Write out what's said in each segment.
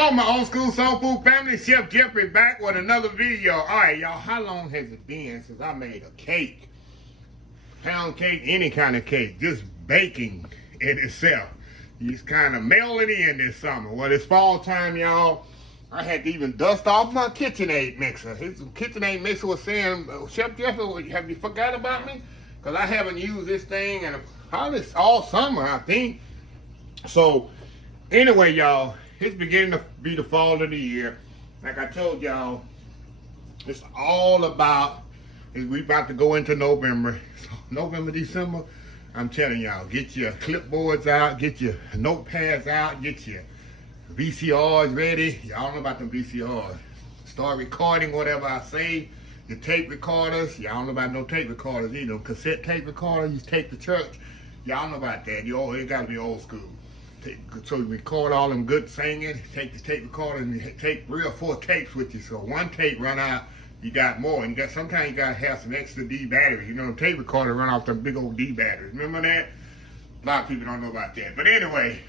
Hello, my old school soul food family. Chef Jeffrey back with another video. All right, y'all, how long has it been since I made a cake? Pound cake, any kind of cake, just baking in itself. He's kind of mailing in this summer. Well, it's fall time, y'all. I had to even dust off my KitchenAid mixer. His KitchenAid mixer was saying, Chef Jeffrey, have you forgot about me? Because I haven't used this thing in probably all summer, I think. So, anyway, y'all, it's beginning to be the fall of the year. Like I told y'all, it's all about, we about to go into November. So November, December, I'm telling y'all, get your clipboards out, get your notepads out, get your VCRs ready. Y'all know about them VCRs. Start recording whatever I say. Your tape recorders. Y'all know about no tape recorders either. Cassette tape recorders you take to church. Y'all know about that. It got to be old school. So you record all them good singing, take the tape recorder and take 3 or 4 tapes with you. So one tape run out, you got more. And sometimes you got to have some extra D batteries. You know, the tape recorder run off them big old D batteries. Remember that? A lot of people don't know about that. But anyway,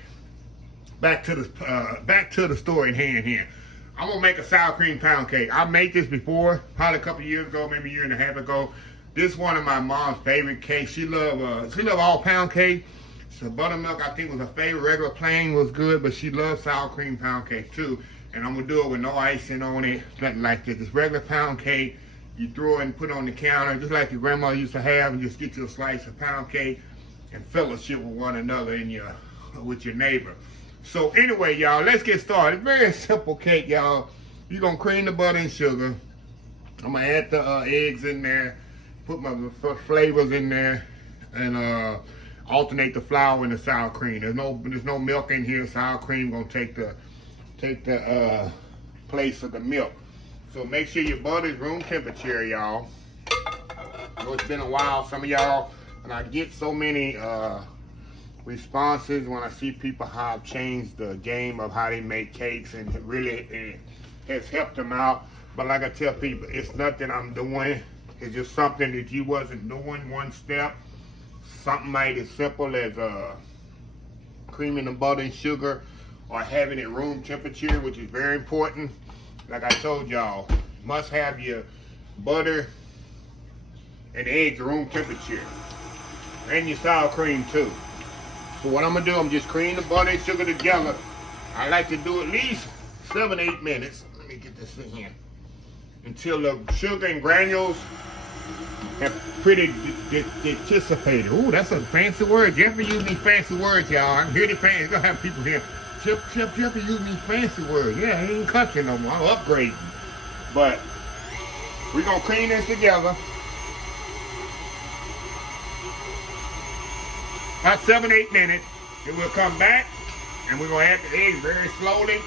back to the story at hand here. I'm going to make a sour cream pound cake. I made this before, probably a couple years ago, maybe a year and a half ago. This is one of my mom's favorite cakes. She love all pound cake. So buttermilk, I think, was her favorite. Regular plain was good, but she loves sour cream pound cake too. And I'm gonna do it with no icing on it, nothing like this. It's regular pound cake. You throw it and put it on the counter, just like your grandma used to have, and just get you a slice of pound cake and fellowship with one another with your neighbor. So anyway, y'all, let's get started. Very simple cake, y'all. You're gonna cream the butter and sugar. I'm gonna add the eggs in there, put my flavors in there, and alternate the flour and the sour cream. There's no milk in here. Sour cream gonna take the place of the milk. So make sure your butter is room temperature, y'all. I know it's been a while. Some of y'all, and I get so many responses when I see people how I've changed the game of how they make cakes, and it has helped them out. But like I tell people, it's nothing I'm doing. It's just something that you wasn't doing one step. Something like as simple as creaming the butter and sugar, or having it room temperature, which is very important. Like I told y'all, must have your butter and eggs room temperature, and your sour cream too. So what I'm gonna do, I'm just cream the butter and sugar together. I like to do at least 7-8 minutes. Let me get this in here until the sugar and granules have pretty dissipated. Ooh, that's a fancy word. Jeffrey used these fancy words, y'all. I hear the fancy. Gonna have people here. Jeffrey used these fancy words. Yeah, he ain't country no more. I'm upgrading. But we're gonna clean this together. About 7-8 minutes. Then we'll come back and we're gonna add the eggs very slowly.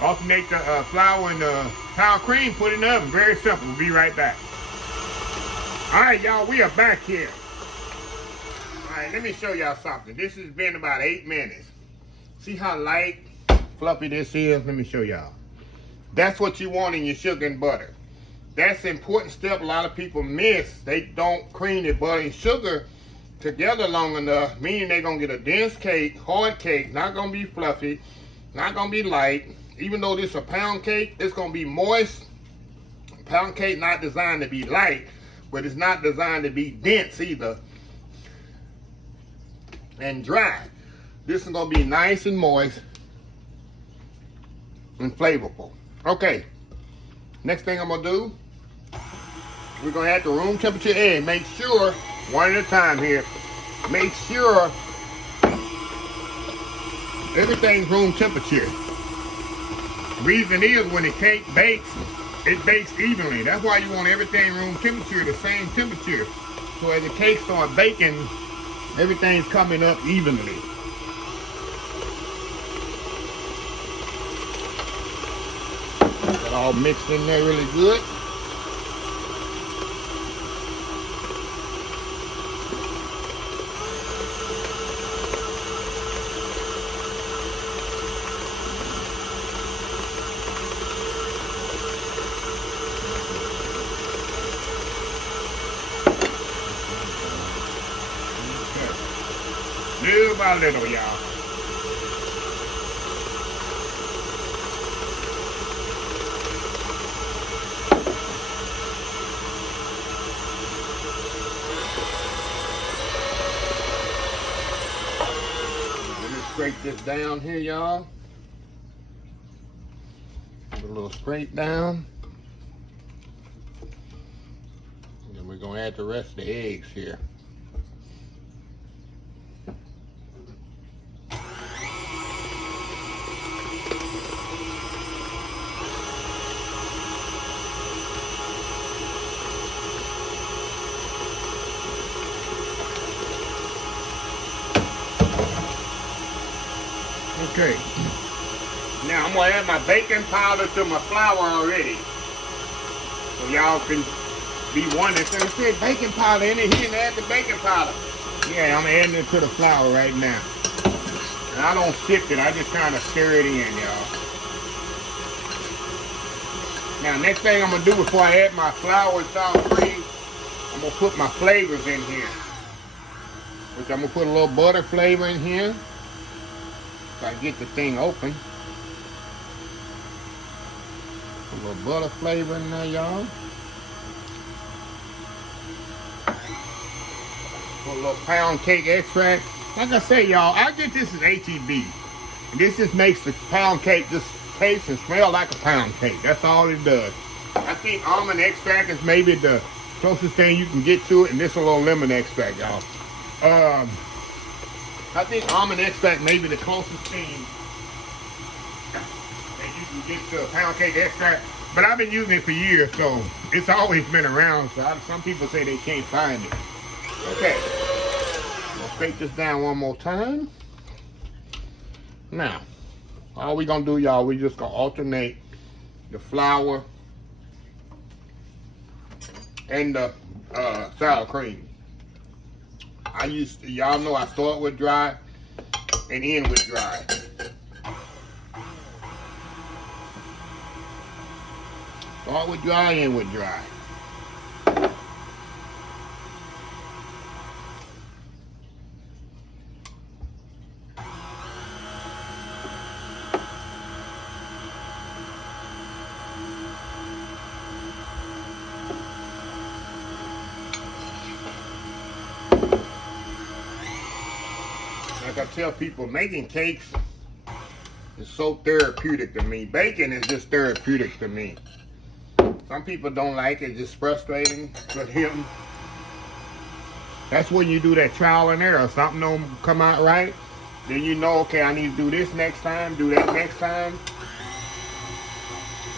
Alternate the flour and the sour cream. Put it in the oven. Very simple. We'll be right back. All right, y'all, we are back here. All right, let me show y'all something. This has been about 8 minutes. See how light, fluffy this is? Let me show y'all. That's what you want in your sugar and butter. That's the important step a lot of people miss. They don't cream their butter and sugar together long enough, meaning they're going to get a dense cake, hard cake, not going to be fluffy, not going to be light. Even though this is a pound cake, it's going to be moist. Pound cake not designed to be light, but it's not designed to be dense either and dry. This is gonna be nice and moist and flavorful. Okay, next thing I'm gonna do, we're gonna add the room temperature egg. Make sure, one at a time here, make sure everything's room temperature. The reason is when the cake bakes, it bakes evenly. That's why you want everything room temperature, the same temperature. So as the cake starts baking, everything's coming up evenly. Got all mixed in there really good. Little by little, y'all. this down here, y'all. Put a little scrape down. And then we're gonna add the rest of the eggs here. Okay, now I'm gonna add my baking powder to my flour already. So y'all can be wondering, so it said baking powder in it, he didn't add the baking powder. Yeah, I'm adding it to the flour right now. And I don't sift it, I just kind of stir it in, y'all. Now next thing I'm gonna do before I add my flour and sour cream, I'm gonna put my flavors in here. Which I'm gonna put a little butter flavor in here. So I get the thing open. A little butter flavor in there, y'all. Put a little pound cake extract. Like I say, y'all, I get this as HEB. And this just makes the pound cake just taste and smell like a pound cake. That's all it does. I think almond extract is maybe the closest thing you can get to it, and this a little lemon extract, y'all. I think almond extract may be the closest thing that you can get to a pound cake extract. But I've been using it for years, so it's always been around. So some people say they can't find it. Okay, we'll scrape this down one more time. Now, all we're gonna do, y'all, we just gonna alternate the flour and the sour cream. Y'all know I start with dry and end with dry. Start with dry, end with dry. Like I tell people, making cakes is so therapeutic to me. Baking is just therapeutic to me. Some people don't like it, it's just frustrating. But him, that's when you do that trial and error. Something don't come out right, then you know, okay, I need to do this next time, do that next time,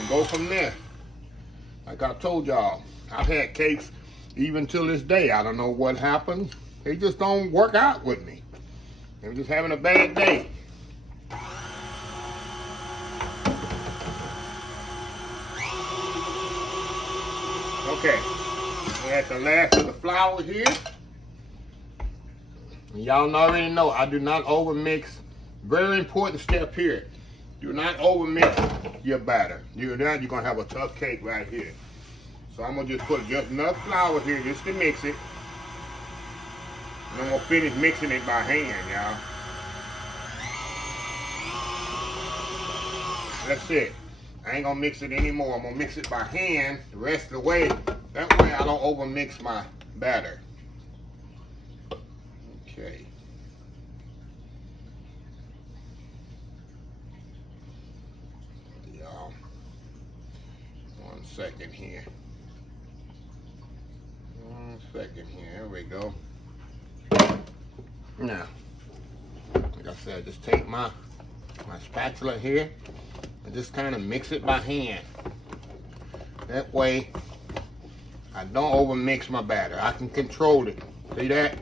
and go from there. Like I told y'all, I've had cakes even till this day. I don't know what happened. They just don't work out with me. I'm just having a bad day. Okay, we're at the last of the flour here. Y'all already know I do not overmix. Very important step here. Do not overmix your batter. You're gonna have a tough cake right here. So I'm gonna just put just enough flour here just to mix it. And I'm gonna finish mixing it by hand, y'all. That's it. I ain't gonna mix it anymore. I'm gonna mix it by hand the rest of the way. That way I don't overmix my batter. Okay. Y'all, 1 second here. 1 second here. There we go. Now, like I said, just take my spatula here and just kind of mix it by hand. That way, I don't overmix my batter. I can control it. See that?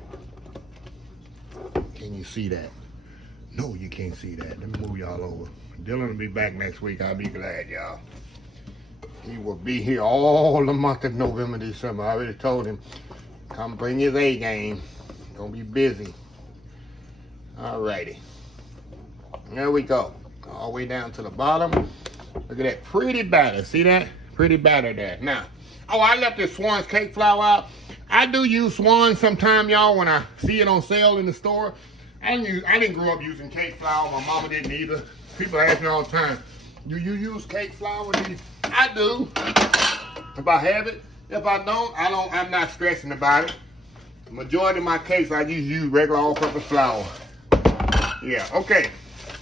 Can you see that? No, you can't see that. Let me move y'all over. Dylan will be back next week. I'll be glad, y'all. He will be here all the month of November, December. I already told him, come bring his A game. Gonna be busy. Alrighty. There we go. All the way down to the bottom. Look at that pretty batter. See that? Pretty batter there. Now, oh, I left this Swan's cake flour out. I do use Swan sometime, y'all, when I see it on sale in the store. I didn't grow up using cake flour. My mama didn't either. People ask me all the time, do you use cake flour? I do. If I have it. If I don't, I'm not stressing about it. The majority of my cakes, I just use regular all-purpose flour. Yeah, okay.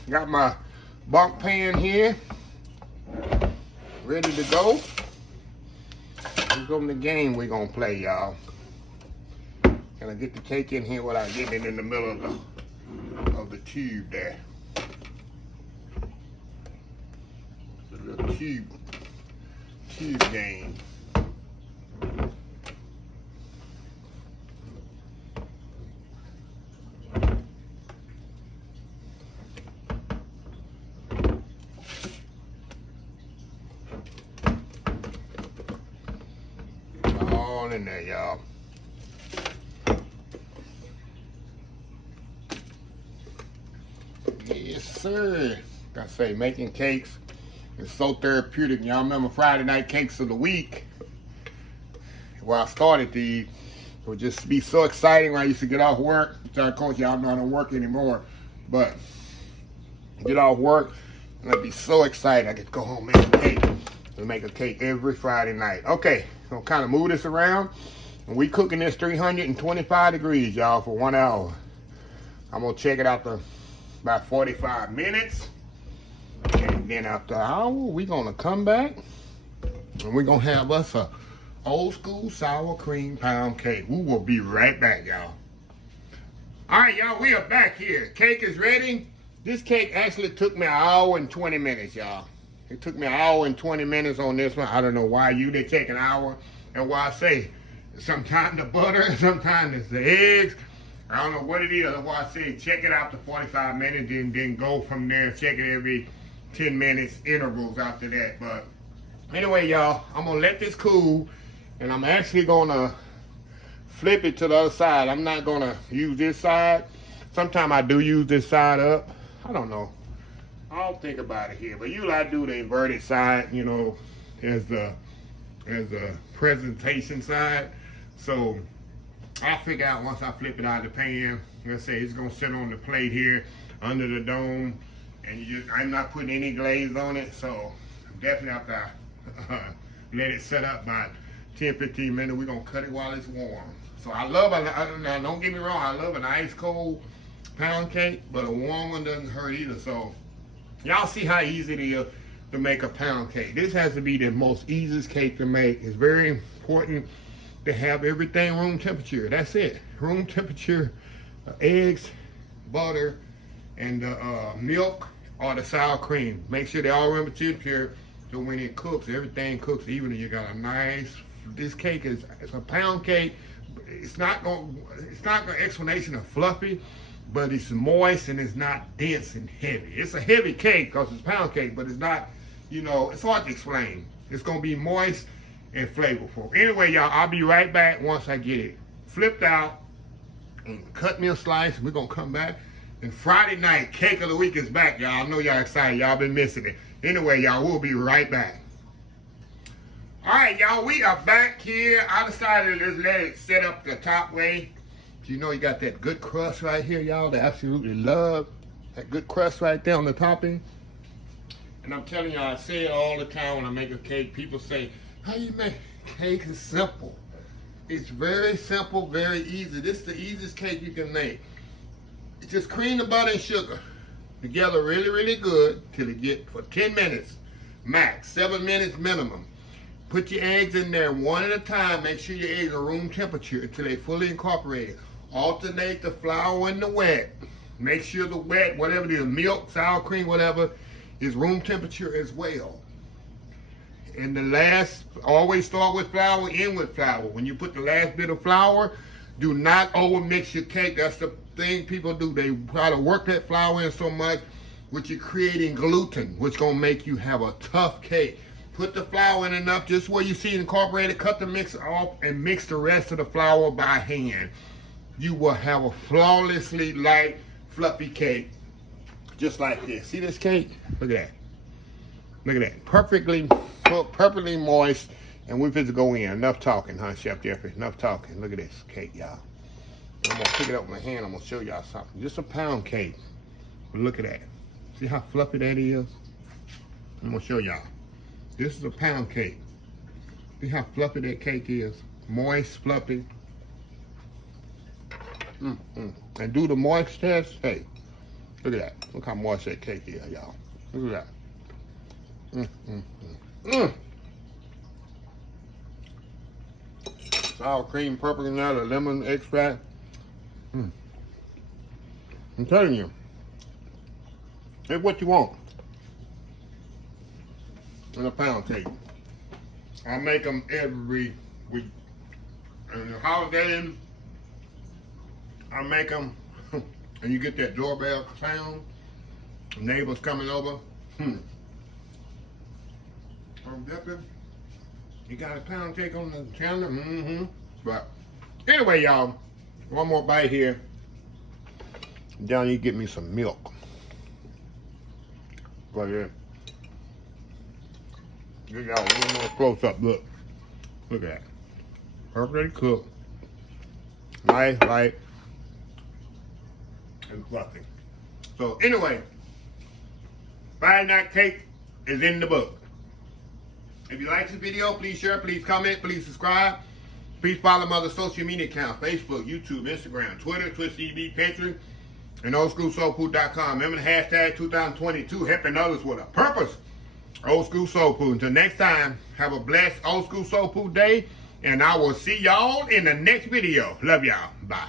Got my bundt pan here, ready to go. Here's on the game we're gonna play, y'all. Can I get the cake in here without getting it in the middle of the tube there? It's a little tube game. All in there, y'all. Yes, sir. I say making cakes is so therapeutic. Y'all remember Friday night cakes of the week? Where I started these, it would just be so exciting when I used to get off work. Of course, y'all know I don't work anymore, but get off work and I'd be so excited. I could go home and make a cake. We make a cake every Friday night. Okay, gonna kind of move this around. And we cooking this 325 degrees, y'all, for 1 hour. I'm gonna check it out for about 45 minutes. And then after an hour, we gonna come back and we're gonna have us a old school sour cream pound cake. We will be right back, y'all. All right, y'all, we are back here. Cake is ready. This cake actually took me 1 hour and 20 minutes, y'all. It took me 1 hour and 20 minutes on this one. I don't know why you did take an hour. And why I say, sometimes the butter, sometimes it's the eggs. I don't know what it is. That's why I say check it out to 45 minutes and then go from there. Check it every 10 minutes intervals after that. But anyway, y'all, I'm going to let this cool. And I'm actually going to flip it to the other side. I'm not going to use this side. Sometimes I do use this side up. I don't know. I don't think about it here. But usually I do the inverted side, you know, as a presentation side. So I figure out once I flip it out of the pan, let's say it's gonna sit on the plate here under the dome, and I'm not putting any glaze on it, so definitely have to let it set up by 10-15 minutes. We're gonna cut it while it's warm. So I love now don't get me wrong, I love an ice cold pound cake, but a warm one doesn't hurt either. So y'all see how easy it is to make a pound cake. This has to be the most easiest cake to make. It's very important to have everything room temperature. That's it. Room temperature, eggs, butter, and milk or the sour cream. Make sure they all room temperature so when it cooks, everything cooks evenly. You got a nice, this cake it's a pound cake. It's not an explanation of fluffy, but it's moist and it's not dense and heavy. It's a heavy cake because it's pound cake, but it's not, you know, it's hard to explain. It's gonna be moist and flavorful. Anyway, y'all, I'll be right back once I get it flipped out and cut me a slice. We're gonna come back. And Friday night, cake of the week is back, y'all. I know y'all excited. Y'all been missing it. Anyway, y'all, we'll be right back. All right, y'all, we are back here. I decided to just let it set up the top way. You know you got that good crust right here, y'all, that I absolutely love. That good crust right there on the topping. And I'm telling y'all, I say it all the time when I make a cake. People say, how you make cake is simple. It's very simple, very easy. This is the easiest cake you can make. You just cream the butter and sugar together really, really good till it get for 10 minutes max, 7 minutes minimum. Put your eggs in there one at a time. Make sure your eggs are room temperature until they fully incorporated. Alternate the flour and the wet. Make sure the wet, whatever it is, milk, sour cream, whatever, is room temperature as well. And the last, always start with flour, end with flour. When you put the last bit of flour, do not over mix your cake. That's the thing people do. They try to work that flour in so much, which you're creating gluten, which gonna make you have a tough cake. Put the flour in enough, just where you see it incorporated, cut the mix off and mix the rest of the flour by hand. You will have a flawlessly light, fluffy cake, just like this. See this cake? Look at that. Look at that. Perfectly moist, and we're supposed to go in. Enough talking, huh, Chef Jeffrey? Enough talking. Look at this cake, y'all. I'm gonna pick it up with my hand. I'm gonna show y'all something. Just a pound cake. But look at that. See how fluffy that is? I'm gonna show y'all. This is a pound cake. See how fluffy that cake is? Moist, fluffy. And do the moist test. Hey, Look at that. Look how moist that cake is, y'all. Look at that. Sour cream, purple and the lemon extract. I'm telling you, it's what you want in a pound cake. I make them every week. And the holidays, I make them, and you get that doorbell sound, neighbors coming over. You got a pound cake on the counter? But anyway, y'all, one more bite here. Down, you get me some milk. Right here. Get y'all one more close up. Look at that. Perfectly cooked. Nice, light, and fluffy. So anyway, Friday night cake is in the book. If you like this video, please share, please comment, please subscribe. Please follow my other social media accounts: Facebook, YouTube, Instagram, Twitter, Twitch TV, Pantry, and oldschoolsoulfood.com. Remember the hashtag 2022, helping others with a purpose. Old School Soul Food. Until next time, have a blessed Old School Soul Food day, and I will see y'all in the next video. Love y'all. Bye.